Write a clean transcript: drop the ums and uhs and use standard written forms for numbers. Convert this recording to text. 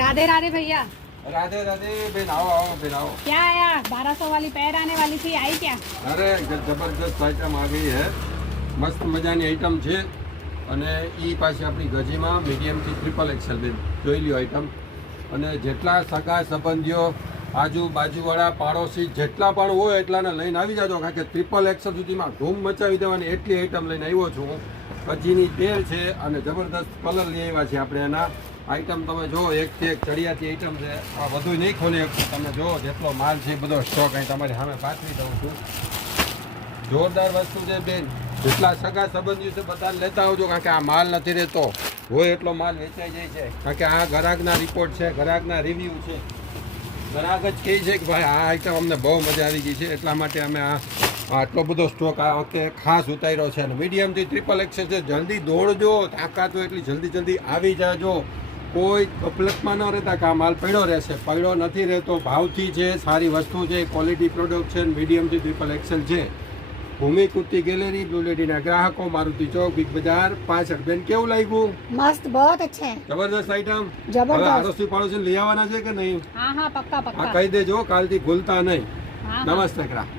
राधे राधे भैया। राधे राधे बेन, आओ आओ बेन आओ। क्या आया? 1200 वाली पैर आने वाली थी, आई क्या? અરે જબરદસ્ત આઈટમ આ ગઈ હે, મસ્ત મજાની આઈટમ છે અને ઈ પાછી આપણી ગજીમાં મીડિયમથી ટ્રિપલ એક્સેલ બેન જોઈ લ્યો આઈટમ. અને જેટલા સગા સંબંધીઓ આજુબાજુવાળા પાડોશી જેટલા પણ હોય એટલાને લઈને આવી જાજો, કારણ કે ટ્રિપલ એક્સેલ સુધીમાં ધૂમ મચાવી દેવાની એટલી આઈટમ લઈને આવ્યો છું હું. ગજીની પેર છે અને જબરદસ્ત કલર લઈ આવ્યા છે આપણે એના. આઈટમ તમે જો એકથી એક ચડિયાતી આઈટમ છે. આ બધું નહીં ખોલી શકું, તમે જો જેટલો માલ છે એ બધો સ્ટોક અહીં તમારી સામે પાથરી દઉં છું. જોરદાર વસ્તુ છે બેન, જેટલા સગા સંબંધીઓ છે બધા લેતા આવજો, કારણ કે આ માલ નથી રહેતો, હોય એટલો માલ વેચાઈ જાય છે. કારણ કે આ ગ્રાહકના રિપોર્ટ છે, ગ્રાહકના રિવ્યૂ છે. ગ્રાહક જ કહે છે કે ભાઈ આ આઈટમ અમને બહુ મજા આવી ગઈ છે, એટલા માટે અમે આટલો બધો સ્ટોક આ વખતે ખાસ ઉતાર્યો છે. અને મીડિયમથી ટ્રિપલ એક્સેલ છે. જલ્દી દોડજો, તાકાત હોય એટલી જલ્દી આવી જાજો. કોઈ કપલકમાં ન રહેતા કે આ માલ પડ્યો રહેશે, પડ્યો નથી રહેતો. ભાવથી છે, સારી વસ્તુ છે, ક્વોલિટી પ્રોડક્ટ છે, મીડિયમથી ટ્રિપલ એક્સેલ છે. ભૂમિ કુર્તી ગેલેરી, બ્લુ લેડીના ગ્રાહકો, મારુતિ ચોક, બિગ બજાર પાછળ. બેન કેવું લાગ્યું? मस्त, बहुत अच्छे हैं। જબરદસ્ત આઈટમ. જબરદસ્ત. હવે આડોશી પાડોશી લઈ આવવાના છે કે નહીં? हाँ हाँ, पक्का આ पक्का। કહી દેજો, કાલથી ભૂલતા નહીં. हाँ, हाँ। નમસ્તે ગ્રાહક.